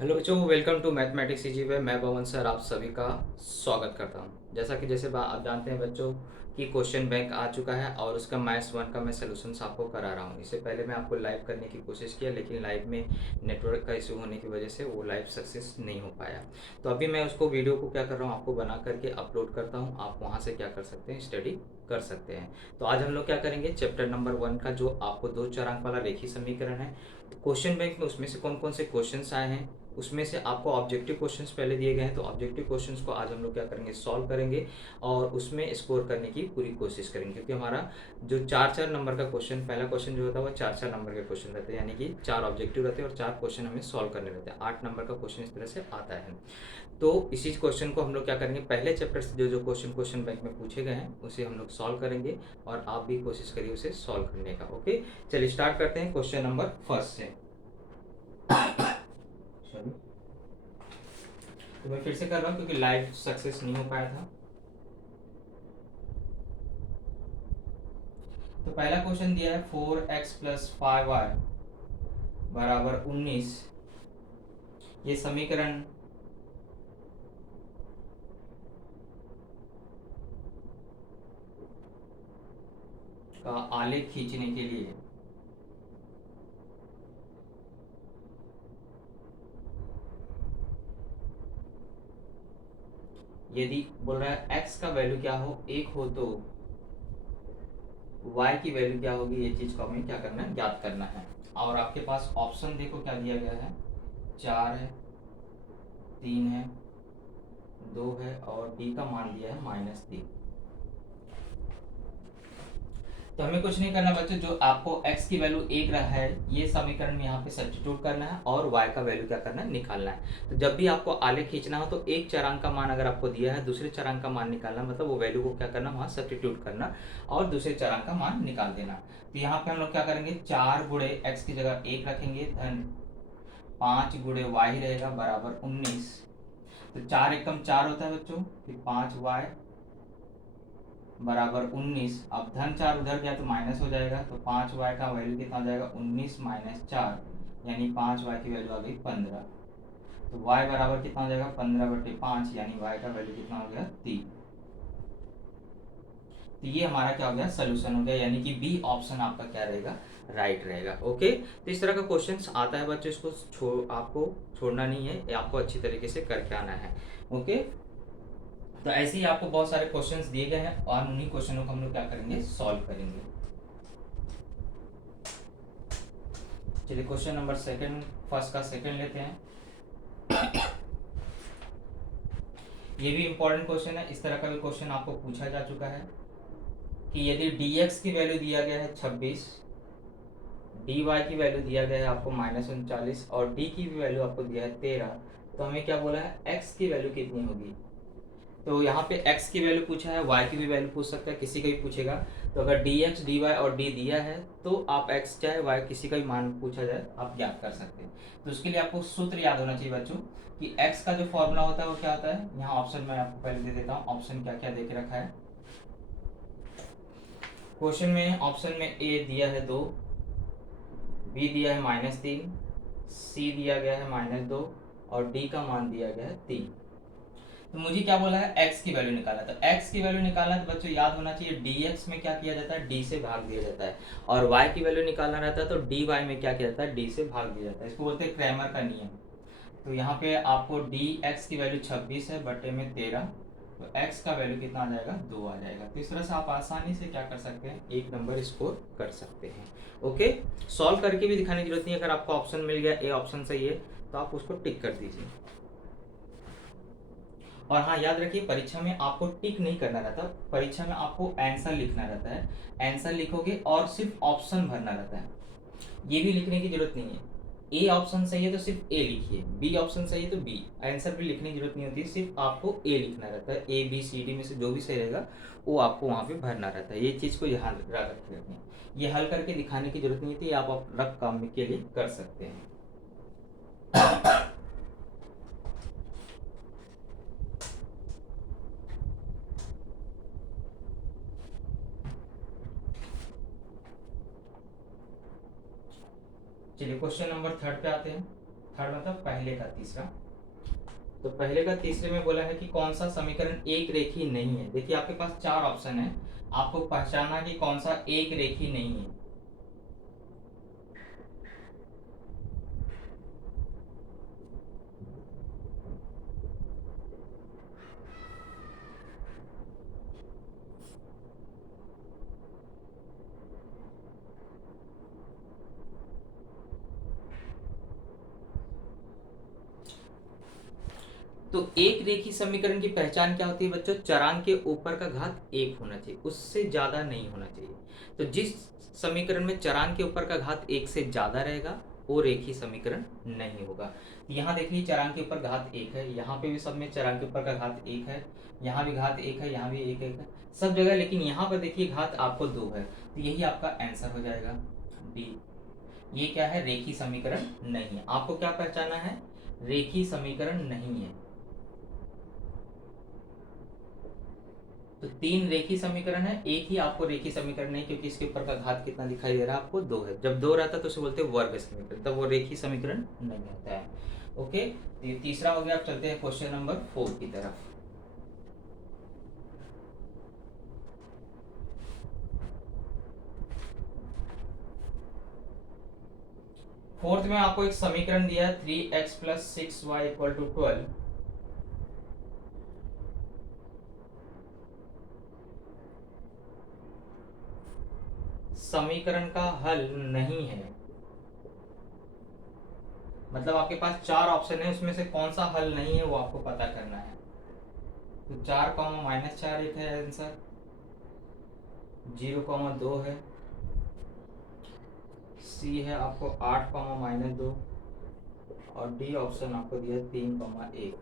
Hello बच्चों, welcome to mathematics CG पे। मैं पवन सर आप सभी का स्वागत करता हूं। जैसे आप जानते हैं बच्चों कि क्वेश्चन बैंक आ चुका है और उसका मैथ्स 1 का मैं सॉल्यूशंस आपको करा रहा हूं। इससे पहले मैं आपको लाइव करने की कोशिश किया, लेकिन लाइव में नेटवर्क का इशू होने की वजह से वो लाइव सक्सेस नहीं हो पाया। तो अभी मैं उसको वीडियो को क्या कर रहा हूँ, आपको बना करके अपलोड करता हूँ। आप वहाँ से क्या कर सकते हैं, स्टडी कर सकते हैं। तो आज हम लोग क्या करेंगे, चैप्टर नंबर 1 का जो आपको 2 चरांक वाला रेखीय समीकरण है, क्वेश्चन बैंक में उसमें से कौन कौन से क्वेश्चंस आए हैं, उसमें से आपको ऑब्जेक्टिव क्वेश्चंस पहले दिए गए हैं। तो ऑब्जेक्टिव क्वेश्चंस को आज हम लोग क्या करेंगे, सॉल्व करेंगे और उसमें स्कोर करने की पूरी कोशिश करेंगे। क्योंकि हमारा जो 4-4 नंबर का क्वेश्चन, पहला क्वेश्चन जो होता है वो 4-4 नंबर के क्वेश्चन रहते हैं, यानी कि 4 ऑब्जेक्टिव रहते हैं और 4 क्वेश्चन हमें सॉल्व करने रहते हैं। 8 नंबर का क्वेश्चन इस तरह से आता है। तो इसी क्वेश्चन को हम लोग क्या करेंगे, पहले चैप्टर से जो जो क्वेश्चन बैंक में पूछे गए हैं उसे हम लोग सॉल्व करेंगे और आप भी कोशिश करिए उसे सॉल्व करने का। ओके, चलिए स्टार्ट करते हैं क्वेश्चन नंबर फर्स्ट से। चलिए, तो मैं फिर से कर रहा हूँ क्योंकि लाइव सक्सेस नहीं हो पाया था। तो पहला क्वेश्चन दिया है 4x प्लस 5y बराबर 19। ये समीकरण का आलेख खींचने के लिए यदि बोल रहा है x का वैल्यू क्या हो, 1 हो, तो y की वैल्यू क्या होगी, ये चीज को हमें क्या करना है, ज्ञात करना है। और आपके पास ऑप्शन देखो क्या दिया गया है, 4 है, 3 है, 2 है और d का मान दिया है -3। तो हमें कुछ नहीं करना बच्चों, जो आपको x की वैल्यू 1 रहा है ये समीकरण में यहाँ पे सब्स्टिट्यूट करना है और y का वैल्यू क्या करना है, निकालना है। तो जब भी आपको आलेख खींचना हो तो एक चरांक का मान अगर आपको दिया है, दूसरे चरांक का मान निकालना, मतलब वो वैल्यू को क्या करना, वहाँ सब्स्टिट्यूट करना और दूसरे चरांक का मान निकाल देना। तो यहाँ पे हम लोग क्या करेंगे, 4 गुणे x की जगह 1 रखेंगे, धन 5 गुणे y रहेगा बराबर 19। तो 4 एकम 4 होता है बच्चों, फिर 5y बराबर 19। अब धन 4 उधर गया तो माइनस हो जाएगा, तो 5y का वैल्यू कितना हो जाएगा, 19 माइनस 4, यानी 5y की वैल्यू आ गई 15। तो y बराबर कितना हो जाएगा, 15/5, यानी y का वैल्यू कितना हो गया, 3। तो ये हमारा क्या हो गया, सोल्यूशन हो गया, यानी कि बी ऑप्शन आपका क्या रहेगा, राइट रहेगा। ओके, तो इस तरह का क्वेश्चन आता है बच्चों, इसको आपको छोड़ना नहीं है, ये आपको अच्छी तरीके से करके आना है। ओके, तो ऐसे ही आपको बहुत सारे क्वेश्चंस दिए गए हैं और उन्हीं क्वेश्चनों को हम लोग क्या करेंगे, सॉल्व करेंगे। चलिए क्वेश्चन नंबर सेकंड, फर्स्ट का सेकंड लेते हैं। ये भी इंपॉर्टेंट क्वेश्चन है, इस तरह का भी क्वेश्चन आपको पूछा जा चुका है कि यदि dx की वैल्यू दिया गया है 26, dy की वैल्यू दिया गया है आपको -39 और d की भी वैल्यू आपको दिया है 13, तो हमें क्या बोला है, x की वैल्यू कितनी होगी। तो यहाँ पे x की वैल्यू पूछा है, y की भी वैल्यू पूछ सकता है, किसी का भी पूछेगा। तो अगर dx dy और d दिया है तो आप x चाहे y किसी का भी मान पूछा जाए आप ज्ञात कर सकते हैं। तो उसके लिए आपको सूत्र याद होना चाहिए बच्चों कि x का जो फॉर्मूला होता है वो क्या होता है। यहाँ ऑप्शन मैं आपको पहले दे देता हूँ, ऑप्शन क्या क्या दे के रखा है क्वेश्चन में। ऑप्शन में a दिया है 2, b दिया है -3, c दिया गया है -2 और d का मान दिया गया है 3। तो मुझे क्या बोला है, x की वैल्यू निकालना। तो x की वैल्यू निकालना तो बच्चों याद होना चाहिए, dx में क्या किया जाता है, d से भाग दिया जाता है, और y की वैल्यू निकालना रहता है तो dy में क्या किया जाता है, d से भाग दिया जाता है। इसको बोलते हैं क्रैमर का नियम। तो यहाँ पे आपको dx की वैल्यू 26 है बटे में 13, तो x का वैल्यू कितना आ जाएगा, 2 आ जाएगा। तो इस तरह से आप आसानी से क्या कर सकते हैं, 1 नंबर स्कोर कर सकते हैं। ओके, सॉल्व करके भी दिखाने की जरूरत नहीं है, अगर आपको ऑप्शन मिल गया ए ऑप्शन सही है तो आप उसको टिक कर दीजिए। और हाँ, याद रखिए परीक्षा में आपको टिक नहीं करना रहता, परीक्षा में आपको आंसर लिखना रहता है। आंसर लिखोगे और सिर्फ ऑप्शन भरना रहता है, ये भी लिखने की जरूरत नहीं है। ए ऑप्शन सही है तो सिर्फ ए लिखिए, बी ऑप्शन सही है तो बी, आंसर भी लिखने की जरूरत नहीं होती, सिर्फ आपको ए लिखना रहता है। ए बी सी डी में से जो भी सही रहेगा वो आपको वहाँ पे भरना रहता है। ये चीज़ को यहाँ रख रखें, ये हल करके दिखाने की जरूरत नहीं थी, आप रफ काम के लिए कर सकते हैं। चलिए क्वेश्चन नंबर थर्ड पे आते हैं। थर्ड मतलब पहले का तीसरा। तो पहले का तीसरे में बोला है कि कौन सा समीकरण एक रेखीय नहीं है। देखिए आपके पास चार ऑप्शन है, आपको पहचानना कि कौन सा एक रेखीय नहीं है। तो एक रेखीय समीकरण की पहचान क्या होती है बच्चों? चरांक के ऊपर का घात एक होना चाहिए, उससे ज्यादा नहीं होना चाहिए। तो जिस समीकरण में चरांक के ऊपर का घात एक से ज्यादा रहेगा वो रेखीय समीकरण नहीं होगा। यहाँ देखिए चरांक के ऊपर घात एक है, यहाँ पे भी सब में चरांक के ऊपर का घात एक है, यहाँ भी घात एक है, यहाँ भी एक एक है, सब जगह। लेकिन यहाँ पर देखिए घात आपको दो है, तो यही आपका आंसर हो जाएगा बी। ये क्या है? रेखीय समीकरण नहीं है। आपको क्या पहचाना है? रेखीय समीकरण नहीं है। तो तीन रेखीय समीकरण है, एक ही आपको रेखीय समीकरण नहीं, क्योंकि इसके ऊपर का घात कितना दिखाई दे रहा है आपको? दो है। जब दो रहता है तो उसे बोलते हैं वर्ग समीकरण, तब वो रेखीय समीकरण नहीं होता है। ओके, तो ये तीसरा हो गया। अब चलते हैं क्वेश्चन नंबर 4 की तरफ। फोर्थ में आपको एक समीकरण दिया है 3x + 6y = 12। समीकरण का हल नहीं है, मतलब आपके पास चार ऑप्शन है, उसमें से कौन सा हल नहीं है वो आपको पता करना है। तो 4, -4 एक है आंसर, 0, 2 है, सी है आपको 8, -2, और डी ऑप्शन आपको दिया है 3, 1।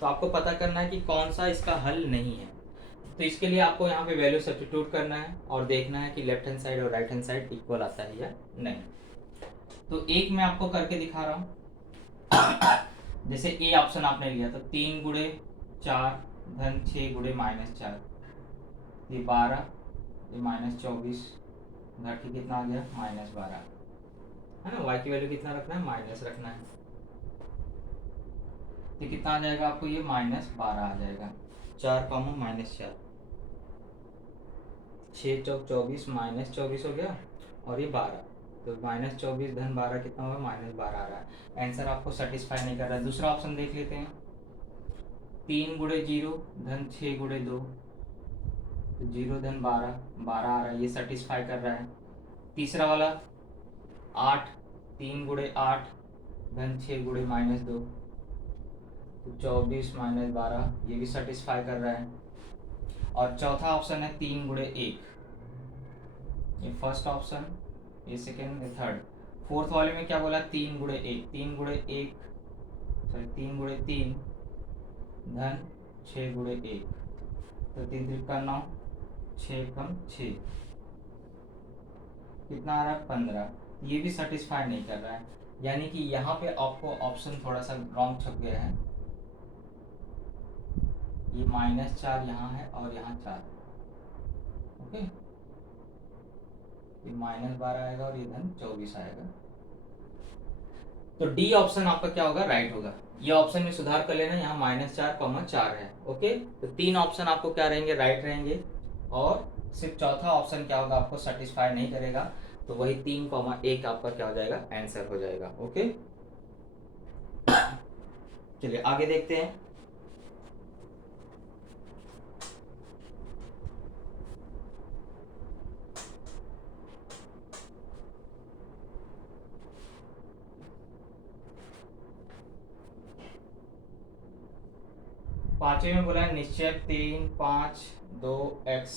तो आपको पता करना है कि कौन सा इसका हल नहीं है। तो इसके लिए आपको यहाँ पे वैल्यू सब्स्टिट्यूट करना है और देखना है कि लेफ्ट हैंड साइड और राइट हैंड साइड इक्वल आता है या नहीं। तो एक मैं आपको करके दिखा रहा हूँ। जैसे ए ऑप्शन आपने लिया तो 3 × 4 धन 6 × -4, ये 12, ये -24, घट के कितना आ गया? -12, है ना। वाई की वैल्यू कितना रखना है? माइनस रखना है। तो कितना आ जाएगा आपको? ये -12 आ जाएगा। 4, -4, 6 चौक 24, -24 हो गया, और ये 12। तो -24 धन 12 कितना होगा? -12 आ रहा है। आंसर आपको सेटिस्फाई नहीं कर रहा है। दूसरा ऑप्शन देख लेते हैं। 3 × 0 धन 6 × 2, तो 0 धन 12, 12 आ रहा है, ये सेटिस्फाई कर रहा है। तीसरा वाला 8, 3 × 8 धन 6 × -2, तो 24 -12, ये भी सेटिस्फाई कर रहा है। और चौथा ऑप्शन है 3 × 1, ये फर्स्ट ऑप्शन, ये सेकेंड, ये थर्ड। फोर्थ वाले में क्या बोला? 3 × 1, 3 × 1 सॉरी 3 × 3 धन 6 × 1, तो 3 × 9, 6 × 6 कितना आ रहा है? 15। ये भी सेटिस्फाई नहीं कर रहा है, यानी कि यहाँ पे आपको ऑप्शन थोड़ा सा रॉन्ग छप गया है। ये -4 यहाँ है और यहाँ 4, ओके। ये -12 आएगा और ये धन 24 आएगा। तो डी ऑप्शन आपका क्या होगा? राइट होगा। ये ऑप्शन में सुधार कर लेना, यहाँ -4, 4 है, ओके। तो तीन ऑप्शन आपको क्या रहेंगे? राइट रहेंगे। और सिर्फ चौथा ऑप्शन क्या होगा? आपको सेटिस्फाई नहीं करेगा, तो वही 3, 1 आपका क्या हो जाएगा? आंसर हो जाएगा, ओके। चलिए आगे देखते हैं। पांचवे में बोला है निश्चय 3, 5, 2 x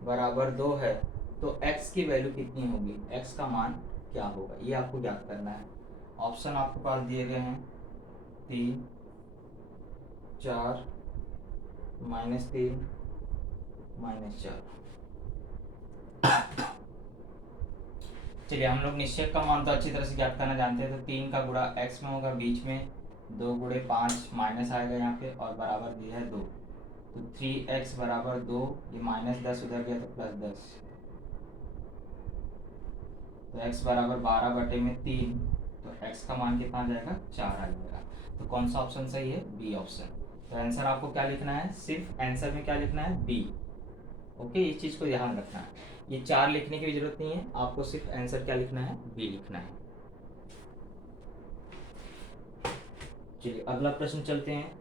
= 2 है, तो x की वैल्यू कितनी होगी? x का मान क्या होगा? ये आपको ज्ञात करना है। ऑप्शन आपके पास दिए गए हैं 3, 4, -3, -4। चलिए हम लोग निश्चय का मान तो अच्छी तरह से ज्ञात करना जानते हैं। तो 3 का गुणा x में होगा, बीच में 2 × 5 माइनस आएगा यहाँ पे, और बराबर दिया है 2। तो 3x = 2, ये -10 उधर गया तो +10, तो x = 12/3, तो x का मान कितना आ जाएगा, 4 आ जाएगा। तो कौन सा ऑप्शन सही है, बी ऑप्शन। तो आंसर आपको क्या लिखना है, सिर्फ आंसर में क्या लिखना है, बी। ओके, इस चीज़ को ध्यान रखना है, ये 4 लिखने की भी जरूरत नहीं है, आपको सिर्फ आंसर क्या लिखना है, बी लिखना है। चलिए अगला प्रश्न चलते हैं।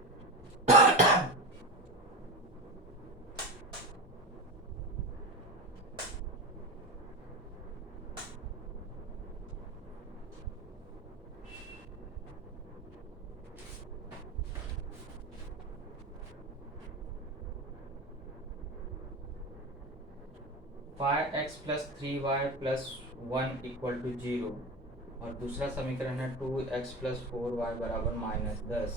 5x plus 3y plus 1 equal to 0 और दूसरा समीकरण है 2x प्लस 4y बराबर -10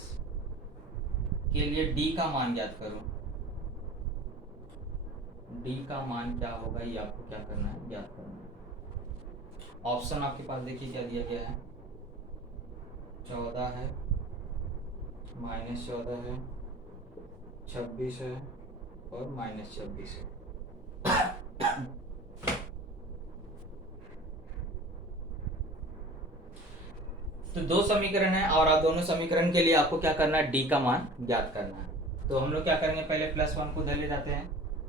के लिए d का मान ज्ञात करो। d का मान क्या होगा, ये आपको क्या करना है, ज्ञात करना है। ऑप्शन आपके पास देखिए क्या दिया गया है, 14 है, -14 है, 26 है और -26 है। तो दो समीकरण है और आप दोनों समीकरण के लिए आपको क्या करना है, डी का मान ज्ञात करना है। तो हम लोग क्या करेंगे, पहले +1 को उधर ले जाते हैं,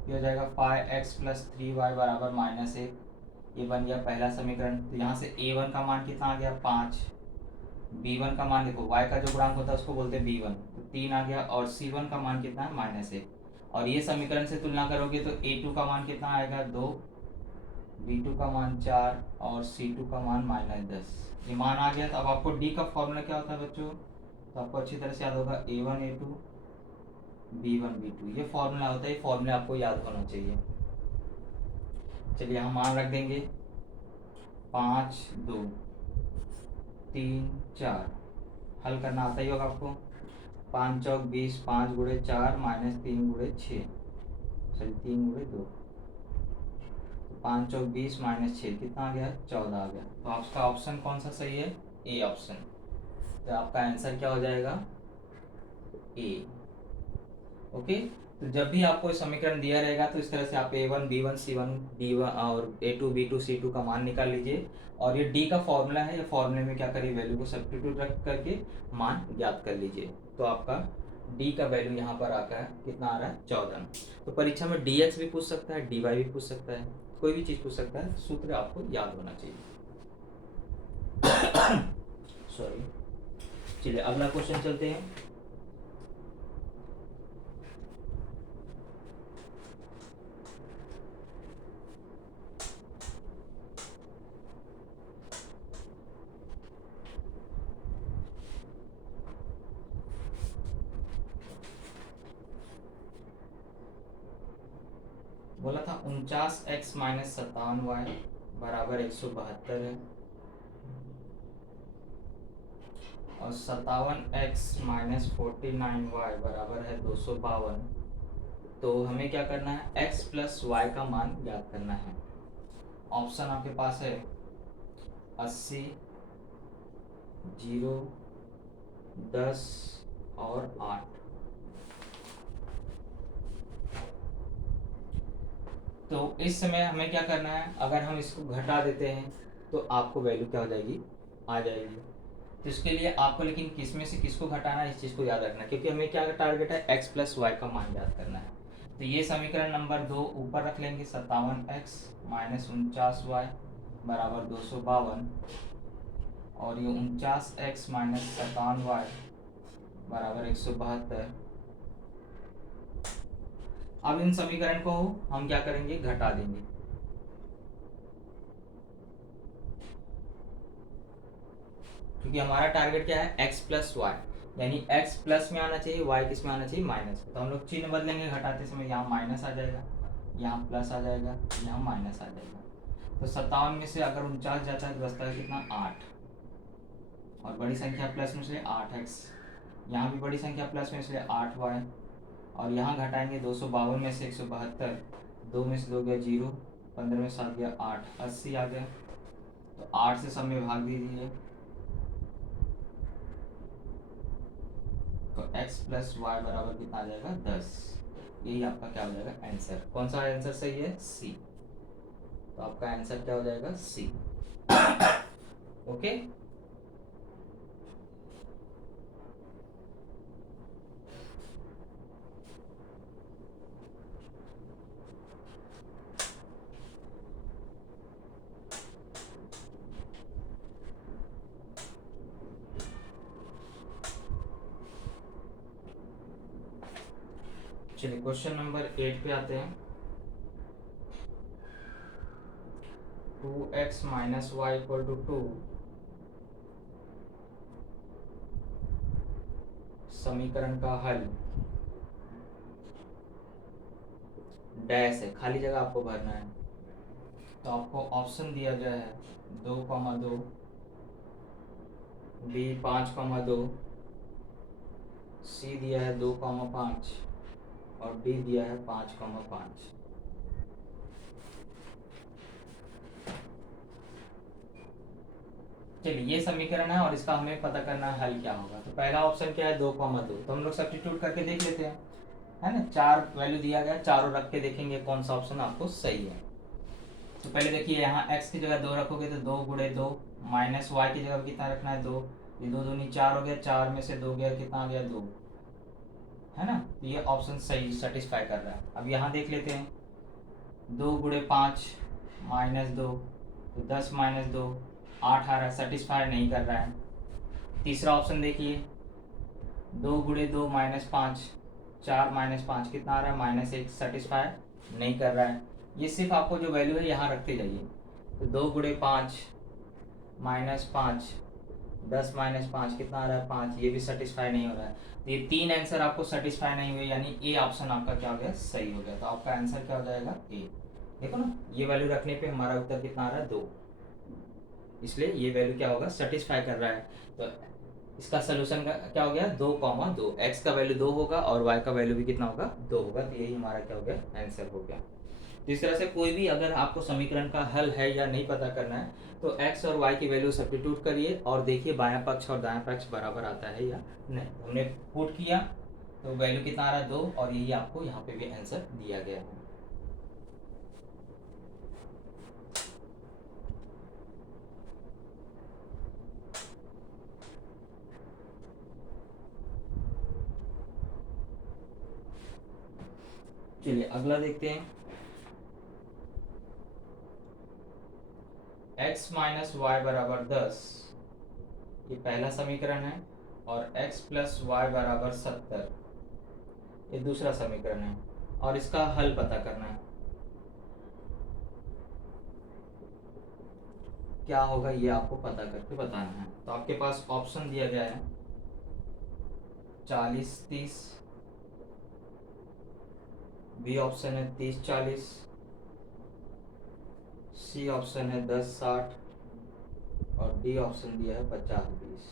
ये हो जाएगा 5x प्लस 3y बराबर -1। ये बन गया पहला समीकरण। तो यहाँ से a1 का मान कितना आ गया, 5। b1 का मान देखो, y का जो गुणांक होता है उसको बोलते हैं b1, तो 3 आ गया। और c1 का मान कितना है, -1। और ये समीकरण से तुलना करोगे तो a2 का मान कितना आएगा, 2, b2 का मान 4 और c2 का मान -10। ये मान आ गया। तो अब आपको डी का फॉर्मूला क्या होता है बच्चों, तो आपको अच्छी तरह से याद होगा, a1 a2 b1 b2, ये फॉर्मूला होता है, ये फॉर्मूला आपको याद होना चाहिए। चलिए हम मान रख देंगे 5 2 3 4, हल करना आता ही होगा आपको। 5 चौक 20, 5 गुणे 4 -3 गुणे 6, सॉरी 3 गुणे 2, 5 चौक 20 -6 कितना आ गया, 14 आ गया। तो आपका ऑप्शन कौन सा सही है, ए ऑप्शन। तो आपका आंसर क्या हो जाएगा, ए। ओके, तो जब भी आपको समीकरण दिया रहेगा तो इस तरह से आप a1 b1 c1 d1 और a2 b2 c2 का मान निकाल लीजिए। और ये d का फॉर्मूला है, ये फॉर्मूले में क्या करिए, वैल्यू को सब्स्टिट्यूट रख करके मान ज्ञात कर लीजिए। तो आपका d का वैल्यू यहाँ पर आता है, कितना आ रहा है, 14। तो परीक्षा में dx भी पूछ सकता है, dy भी पूछ सकता है, कोई भी चीज़ पूछ सकता है, सूत्र आपको याद होना चाहिए। सॉरी। चलिए अगला क्वेश्चन चलते हैं। बोला था 49x माइनस 57y बराबर 172 है और 57x माइनस 49y बराबर है 252। तो हमें क्या करना है, x प्लस वाई का मान ज्ञात करना है। ऑप्शन आपके पास है 80, 0, 10 और 8। तो इस समय हमें क्या करना है, अगर हम इसको घटा देते हैं तो आपको वैल्यू क्या हो जाएगी, आ जाएगी। तो इसके लिए आपको लेकिन किस में से किसको घटाना है, इस चीज़ को याद रखना है, क्योंकि हमें क्या टारगेट है, x प्लस वाई का मान याद करना है। तो ये समीकरण नंबर 2 ऊपर रख लेंगे, 57x माइनस 49y बराबर 252 और ये 49x माइनस 57y बराबर 172। अब इन समीकरण को हम क्या करेंगे, घटा देंगे। क्योंकि हमारा टारगेट क्या है, x प्लस वाई, यानी x प्लस में आना चाहिए, y किस में आना चाहिए, माइनस। तो हम लोग चिन्ह बदलेंगे, घटाते समय यहाँ माइनस आ जाएगा, यहाँ प्लस आ जाएगा, यहाँ माइनस आ जाएगा। तो 57 में से अगर 49 जाता है तो बचता है कितना, 8। और बड़ी संख्या प्लस में इसलिए 8x, यहाँ भी बड़ी संख्या प्लस में इसलिए 8y। और यहाँ घटाएंगे 252 में से 172, 2 में से 2 गया 0, 15 में 7 गया 8, 80 आ गया। तो 8 से सब में भाग दीजिए, तो x प्लस वाई बराबर कितना आ जाएगा, 10। यही आपका क्या हो जाएगा, आंसर। कौन सा आंसर सही है, सी। तो आपका आंसर क्या हो जाएगा, सी। ओके। चलिए क्वेश्चन नंबर 8 पे आते हैं। 2x minus Y equal to 2 समीकरण का हल डैश है, खाली जगह आपको भरना है। तो आपको ऑप्शन दिया गया है 2,2, बी 5,2, सी दिया है 2,5 और डी दिया है 5,5। चलिए ये समीकरण है और इसका हमें पता करना है हल क्या होगा। तो पहला ऑप्शन क्या है 2,2, तो हम लोग सब्स्टिट्यूट करके देख लेते हैं, है ना। 4 वैल्यू दिया गया, चारों रख के देखेंगे कौन सा ऑप्शन आपको सही है। तो पहले देखिए यहाँ x की जगह 2 रखोगे तो 2 गुणे 2, माइनस वाई की जगह कितना रखना है 2, ये 2 दूनी 4 हो गया, 4 में से 2 गया कितना आ गया 2, है ना। तो ये ऑप्शन सही सेटिस्फाई कर रहा है। अब यहाँ देख लेते हैं 2 गुणे 5 माइनस 2, तो 10 माइनस 2 8 आ रहा है, सेटिस्फाई नहीं कर रहा है। तीसरा ऑप्शन देखिए 2 गुणे 2 माइनस 5, 4 माइनस 5 कितना आ रहा है -1, सेटिस्फाई नहीं कर रहा है। ये सिर्फ आपको जो वैल्यू है यहाँ रखते जाइए। तो 2 गुणे 5 माइनस 5, 10 माइनस 5 कितना आ रहा है 5, ये भी सेटिस्फाई नहीं हो रहा है। तो ये 3 आंसर आपको सेटिस्फाई नहीं हुए, यानी ए ऑप्शन आपका क्या हो गया सही हो गया। तो आपका आंसर क्या हो जाएगा ए। देखो ना ये वैल्यू रखने पे हमारा उत्तर कितना आ रहा है 2, इसलिए ये वैल्यू क्या होगा सेटिस्फाई कर रहा है। तो इसका सोल्यूशन का क्या हो गया 2,2, एक्स का वैल्यू 2 होगा और वाई का वैल्यू भी कितना होगा 2 होगा। तो यही हमारा क्या हो गया आंसर हो गया। तो इस तरह से कोई भी अगर आपको समीकरण का हल है या नहीं पता करना है तो एक्स और वाई की वैल्यू सब्स्टिट्यूट करिए और देखिए बायां पक्ष और दायां पक्ष बराबर आता है या नहीं। हमने पुट किया तो वैल्यू कितना आ रहा है 2 और यही आपको यहाँ पे भी आंसर दिया गया है। चलिए अगला देखते हैं। x माइनस वाई बराबर 10, ये पहला समीकरण है, और x प्लस वाई बराबर 70, ये दूसरा समीकरण है, और इसका हल पता करना है क्या होगा, ये आपको पता करके बताना है। तो आपके पास ऑप्शन दिया गया है 40 30, बी ऑप्शन है 30 40, सी ऑप्शन है 10 60 और डी ऑप्शन दिया है 50 20।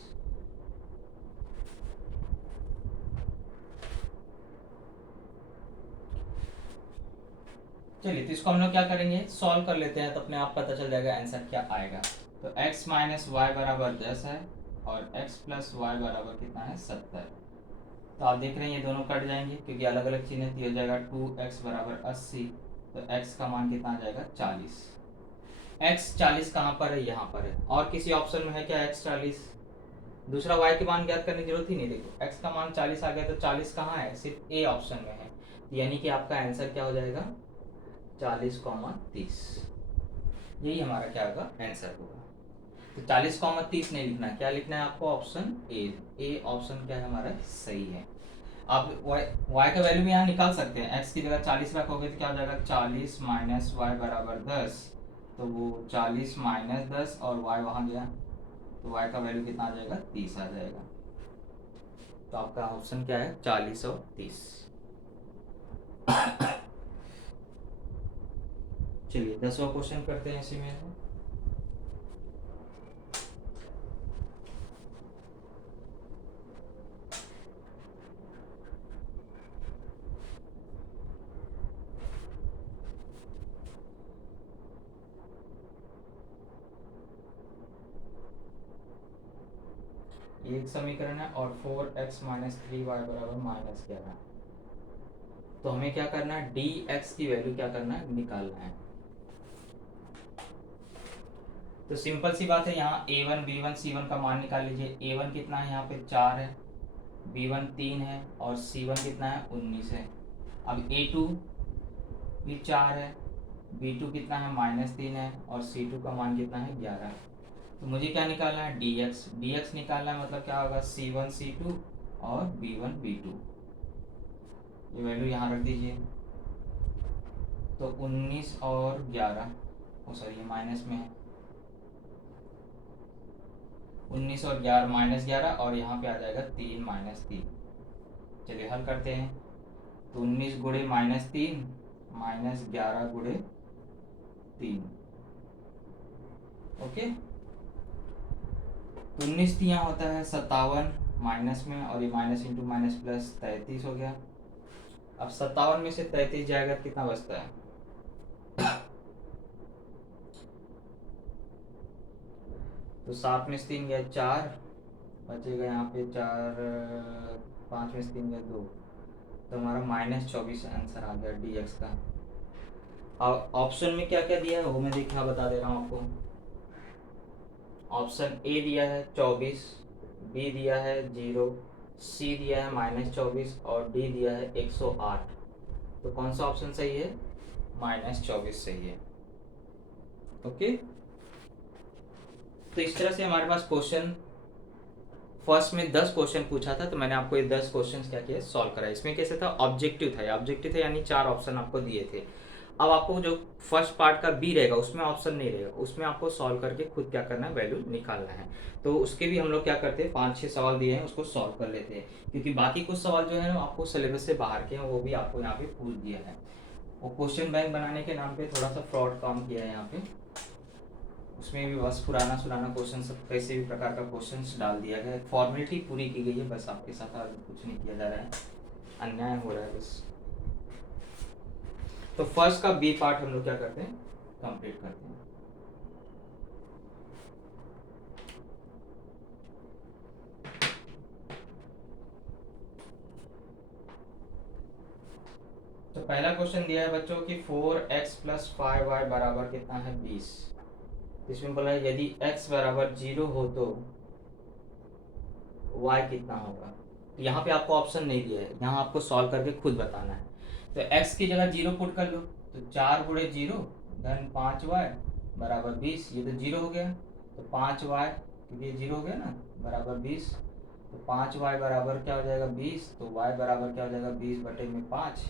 चलिए तो इसको हम लोग क्या करेंगे सॉल्व कर लेते हैं, तो अपने आप पता चल जाएगा आंसर क्या आएगा। तो x माइनस वाई बराबर 10 है और x प्लस वाई बराबर कितना है 70। तो आप देख रहे हैं ये दोनों कट जाएंगे क्योंकि अलग अलग चिन्ह, तो हो जाएगा 2x बराबर 80, तो x का मान कितना आ जाएगा 40। x 40 कहाँ पर है यहाँ पर है, और किसी ऑप्शन में है क्या x 40? दूसरा y के मान ज्ञात करने की जरूरत ही नहीं। देखो x का मान 40 आ गया तो 40 कहाँ है, सिर्फ a ऑप्शन में है, यानी कि आपका आंसर क्या हो जाएगा 40,30। यही हमारा क्या होगा आंसर होगा। तो 40,30 नहीं लिखना, क्या लिखना है आपको ऑप्शन ए ऑप्शन क्या है हमारा सही है। आप y का वैल्यू भी यहाँ निकाल सकते हैं, x की जगह 40 रखोगे तो क्या हो जाएगा 40 माइनस वाई बराबर 10, तो वो 40 माइनस 10 और y वहाँ गया तो y का वैल्यू कितना आ जाएगा 30 आ जाएगा। तो आपका ऑप्शन क्या है 40 और 30। चलिए 10वां क्वेश्चन करते हैं इसी में से। एक समीकरण है और 4x माइनस 3y बराबर -11। तो हमें क्या करना है dx की वैल्यू क्या करना है निकालना है। तो सिंपल सी बात है, यहाँ a1 b1 c1 का मान निकाल लीजिए। a1 कितना है यहाँ पे 4 है, b1 3 है और c1 कितना है 19 है। अब a2 भी 4 है, b2 कितना है -3 है और c2 का मान कितना है 11। तो मुझे क्या निकालना है dx निकालना है, मतलब क्या होगा c1 c2 और b1 b2। ये वैल्यू यहाँ रख दीजिए। तो 19 और 11, ओ सॉरी ये माइनस में है, 19 और 11 -11, और यहाँ पे आ जाएगा 3 -3। चलिए हल करते हैं। तो 19 गुणे -3 -11 गुणे 3। ओके, तो 19 यहाँ होता है 57 माइनस में, और ये माइनस इंटू माइनस प्लस 33 हो गया। अब 57 में से 33 जाएगा, कितना बचता है? तो 7 में से 3 गया 4, बचेगा यहाँ पे 4, 5 में से 3 गया 2, तो हमारा -24 आंसर आ गया डी एक्स का। अब ऑप्शन में क्या क्या दिया है वो मैं देखना बता दे रहा हूँ आपको। ऑप्शन ए दिया है 24, बी दिया है 0, सी दिया है -24 और डी दिया है 108। तो कौन सा ऑप्शन सही है? -24 सही है। ओके, तो इस तरह से हमारे पास क्वेश्चन फर्स्ट में 10 क्वेश्चन पूछा था, तो मैंने आपको ये 10 क्वेश्चन क्या किया, सॉल्व करा। इसमें कैसे था, ऑब्जेक्टिव था, यानी 4 ऑप्शन आपको दिए थे। अब आपको जो फर्स्ट पार्ट का बी रहेगा उसमें ऑप्शन नहीं रहेगा, उसमें आपको सॉल्व करके खुद क्या करना है, वैल्यू निकालना है। तो उसके भी हम लोग क्या करते हैं, 5-6 सवाल दिए हैं उसको सॉल्व कर लेते हैं, क्योंकि बाकी कुछ सवाल जो है आपको सिलेबस से बाहर के हैं, वो भी आपको यहाँ पे पूछ दिया है। वो क्वेश्चन बैंक बनाने के नाम पे थोड़ा सा फ्रॉड काम किया है यहाँ पे, उसमें भी बस पुराना क्वेश्चन सब कैसे भी प्रकार का क्वेश्चन डाल दिया गया है, फॉर्मेलिटी पूरी की गई है बस, आपके साथ और कुछ नहीं किया जा रहा है, अन्याय हो रहा है बस। तो फर्स्ट का बी पार्ट हम लोग क्या करते हैं, कंप्लीट करते हैं। तो पहला क्वेश्चन दिया है बच्चों कि 4x + 5y बराबर कितना है, 20। इसमें बोला है यदि x बराबर 0 हो तो y कितना होगा। तो यहाँ पे आपको ऑप्शन नहीं दिया है, यहाँ आपको सॉल्व करके खुद बताना है। तो x की जगह 0 पुट कर लो, तो 4 गुणे 0 धन 5y बराबर 20। ये तो 0 हो गया, तो 5y, क्योंकि ये 0 हो गया ना, बराबर 20। तो 5y बराबर क्या हो जाएगा, 20। तो y बराबर क्या हो जाएगा, 20/5।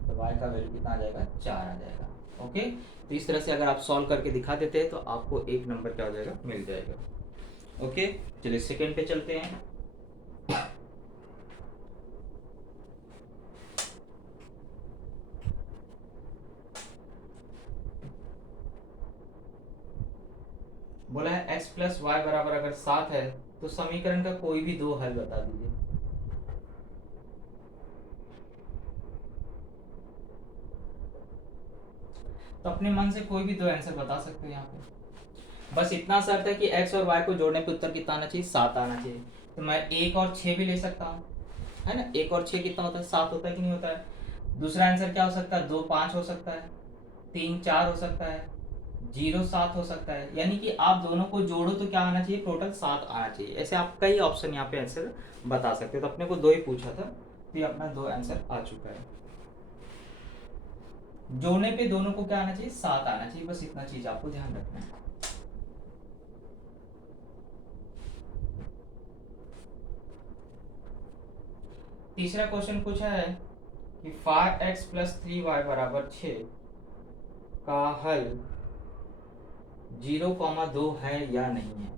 तो y का वैल्यू कितना आ जाएगा, 4 आ जाएगा। ओके, तो इस तरह से अगर आप सॉल्व करके दिखा देते हैं तो आपको 1 नंबर क्या हो जाएगा, मिल जाएगा। ओके, चलिए सेकेंड पे चलते हैं। बोला है x + y बराबर अगर 7 है तो समीकरण का कोई भी 2 हल बता दीजिए। तो अपने मन से कोई भी 2 आंसर बता सकते हो यहाँ पे, बस इतना शर्त है कि x और y को जोड़ने पे उत्तर कितना आना चाहिए, 7 आना चाहिए। तो मैं 1 और 6 भी ले सकता हूँ, है ना। 1 और 6 कितना होता है, 7 होता है कि नहीं होता है। दूसरा आंसर क्या हो सकता है, 2 5 हो सकता है, 3 4 हो सकता है, 0 7 हो सकता है। यानी कि आप दोनों को जोड़ो तो क्या आना चाहिए, टोटल 7 आना चाहिए। ऐसे आप कई ऑप्शन यहाँ पे आंसर बता सकते हो। तो अपने को 2 ही पूछा था, तो ये अपना 2 आंसर आ चुका है। जोड़ने पे दोनों को क्या आना चाहिए, 7 आना चाहिए, बस इतना चीज आपको ध्यान रखना है। तीसरा क्वेश्चन पूछा है कि 5x + 3y बराबर 6 का हल 0,2 है या नहीं है।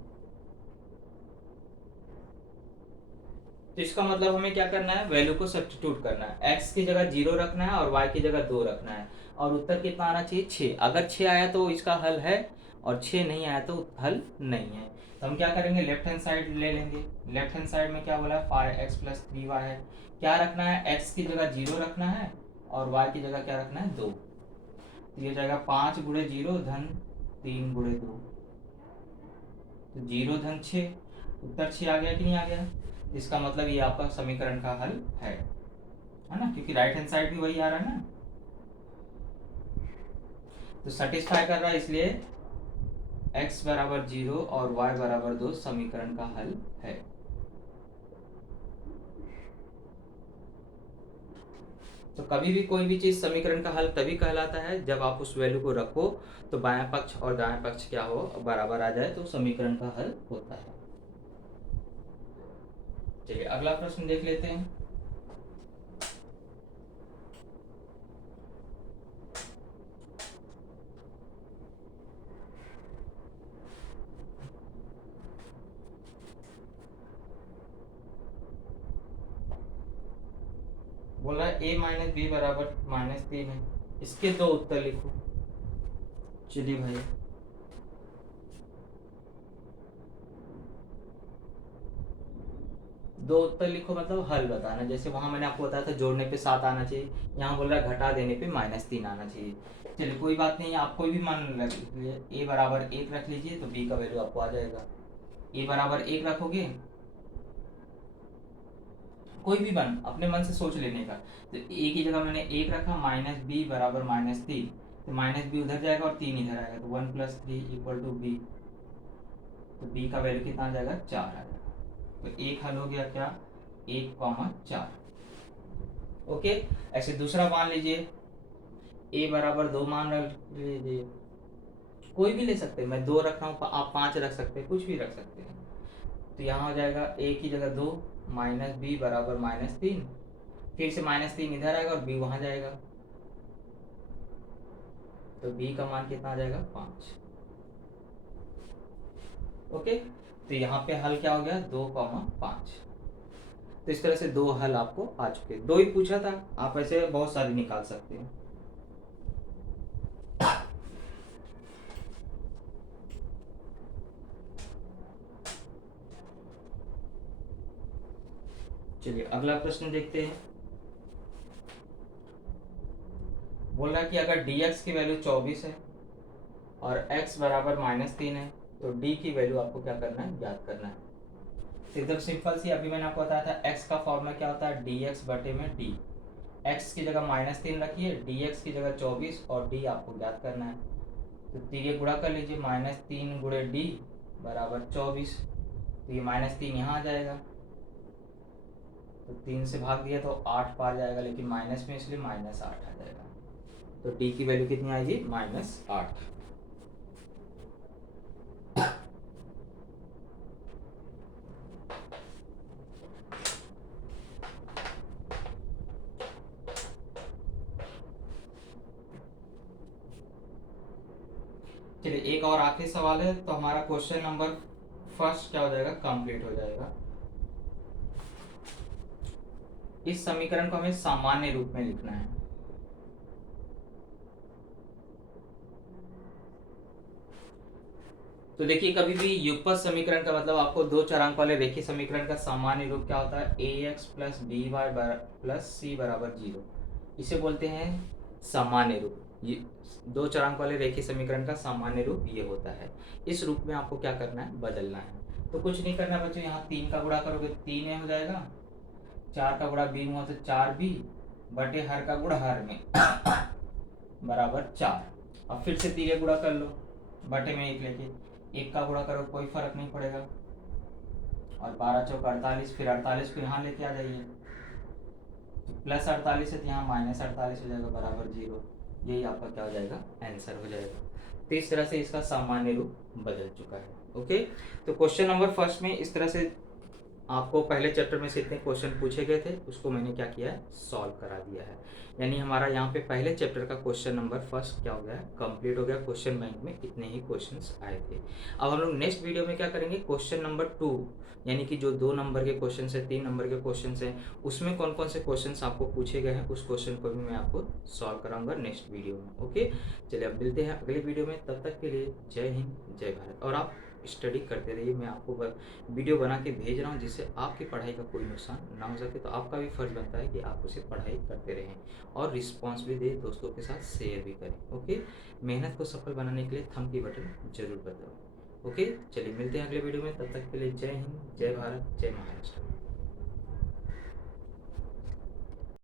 तो इसका मतलब हमें क्या करना है, वैल्यू को सब्स्टिट्यूट करना है, x की जगह 0 रखना है और y की जगह 2 रखना है, और उत्तर कितना आना चाहिए, 6। अगर 6 आया तो इसका हल है, और 6 नहीं आया तो हल नहीं है। तो हम क्या करेंगे, लेफ्ट हैंड साइड ले लेंगे। लेफ्ट हैंड साइड में क्या बोला है, 5x + 3y है। क्या रखना है, x की जगह 0 रखना है और y की जगह क्या रखना है, 2। तो ये जाएगा 5 × 0 धन 3 × 2, तो 0 धन 6, उत्तर 6 आ गया कि नहीं आ गया। इसका मतलब ये आपका समीकरण का हल है ना, क्योंकि राइट हैंड साइड भी वही आ रहा है ना, तो सेटिस्फाई कर रहा है, इसलिए x बराबर 0 और y बराबर 2 समीकरण का हल है। तो कभी भी कोई भी चीज समीकरण का हल तभी कहलाता है जब आप उस वैल्यू को रखो तो बायां पक्ष और दायां पक्ष क्या हो, बराबर आ जाए, तो समीकरण का हल होता है। चलिए अगला प्रश्न देख लेते हैं। बोल रहा है ए माइनस बी बराबर -3 है, इसके दो उत्तर लिखो। चलिए भाई, दो उत्तर लिखो मतलब हल बताना। जैसे वहां मैंने आपको बताया था जोड़ने पे 7 आना चाहिए, यहाँ बोल रहा है घटा देने पे -3 आना चाहिए। चलिए कोई बात नहीं, आप कोई भी मान रख लीजिए, ए बराबर 1 रख लीजिए तो बी का वैल्यू आपको आ जाएगा। ए बराबर 1 रखोगे, कोई भी मान अपने मन से सोच लेने का। तो ए की जगह मैंने 1 रखा, -b बराबर -3, तो -b उधर जाएगा और 3 इधर आएगा, तो 1 + 3 = b। तो b का वैल्यू कितना आ जाएगा, 4 आ जाएगा। तो एक हल हो गया क्या, 1,4। ओके। ऐसे दूसरा मान लीजिए, ए बराबर 2 मान रख लीजिए, कोई भी ले सकते हैं, मैं 2 रख रहा हूँ, आप 5 रख सकते हैं, कुछ भी रख सकते हैं। तो यहाँ हो जाएगा ए की जगह 2, -b बराबर -3, फिर से -3 इधर आएगा और b वहां जाएगा, तो b का मान कितना आ जाएगा, 5। ओके। तो यहाँ पे हल क्या हो गया, 2,5। तो इस तरह से दो हल आपको आ चुके, दो ही पूछा था, आप ऐसे बहुत सारे निकाल सकते हैं। चलिए अगला प्रश्न देखते हैं। बोल रहा है कि अगर dx की वैल्यू 24 है और x बराबर -3 है, तो d की वैल्यू आपको क्या करना है, ज्ञात करना है। एकदम सिंपल सी, अभी मैंने आपको बताया था x का फॉर्मूला क्या होता है, dx बटे में d। x की जगह -3 रखिए, dx की जगह 24 और d आपको ज्ञात करना है। तो तीन गुणा कर लीजिए, -3 गुणे d बराबर 24। तो ये -3 यहाँ आ जाएगा, तो 3 से भाग दिया तो 8 पार जाएगा, लेकिन माइनस में इसलिए -8 आ जाएगा। तो d की वैल्यू कितनी आएगी, -8। चलिए एक और आखिरी सवाल है, तो हमारा क्वेश्चन नंबर फर्स्ट क्या हो जाएगा, कंप्लीट हो जाएगा। इस समीकरण को हमें सामान्य रूप में लिखना है। तो देखिए, कभी भी युगपत समीकरण का मतलब आपको दो चरांक वाले रेखीय समीकरण का सामान्य रूप क्या होता है, ax + by + c = 0। इसे बोलते हैं सामान्य रूप। ये दो चरांक वाले रेखीय समीकरण का सामान्य रूप ये होता है। इस रूप में आपको क्या करना है, बदलना है। तो कुछ नहीं करना बच्चों, यहाँ 3 का गुणा करोगे 3a हो जाएगा, 4 का गुणा b में हो तो 4b बटे हर का गुणा हर में बराबर 4। अब फिर से 3 गुणा कर लो, बटे में 1 लेके, 1 का गुणा करो, कोई फर्क नहीं पड़ेगा, और 12 चौका 48, फिर 48 को यहाँ लेके आ जाइए, तो +48 है तो यहाँ -48 हो जाएगा, बराबर 0। यही आपका क्या हो जाएगा, आंसर हो जाएगा। तो इस तरह से इसका सामान्य रूप बदल चुका है। ओके। तो क्वेश्चन नंबर फर्स्ट में इस तरह से आपको पहले चैप्टर में से इतने क्वेश्चन पूछे गए थे, उसको मैंने क्या किया है, सॉल्व करा दिया है। यानी हमारा यहाँ पे पहले चैप्टर का क्वेश्चन नंबर फर्स्ट क्या हो गया है, कंप्लीट हो गया। क्वेश्चन बैंक में इतने ही क्वेश्चंस आए थे। अब हम लोग नेक्स्ट वीडियो में क्या करेंगे, क्वेश्चन नंबर 2, यानी कि जो 2 नंबर के क्वेश्चन है, 3 नंबर के क्वेश्चन है, उसमें कौन कौन से क्वेश्चन आपको पूछे गए हैं, उस क्वेश्चन को भी मैं आपको सॉल्व कराऊंगा नेक्स्ट वीडियो में। ओके। चलिए अब मिलते हैं अगले वीडियो में, तब तक के लिए जय हिंद जय भारत। और आप स्टडी करते रहिए, मैं आपको वीडियो बना के भेज रहा हूँ जिससे आपकी पढ़ाई का कोई नुकसान ना हो सके। तो आपका भी फर्ज बनता है कि आप उसे पढ़ाई करते रहें और रिस्पॉन्स भी दें, दोस्तों के साथ शेयर भी करें। ओके। मेहनत को सफल बनाने के लिए थंब की बटन जरूर दबाएं। ओके। चलिए मिलते हैं अगले वीडियो में, तब तक के लिए जय हिंद जय भारत जय महाराष्ट्र।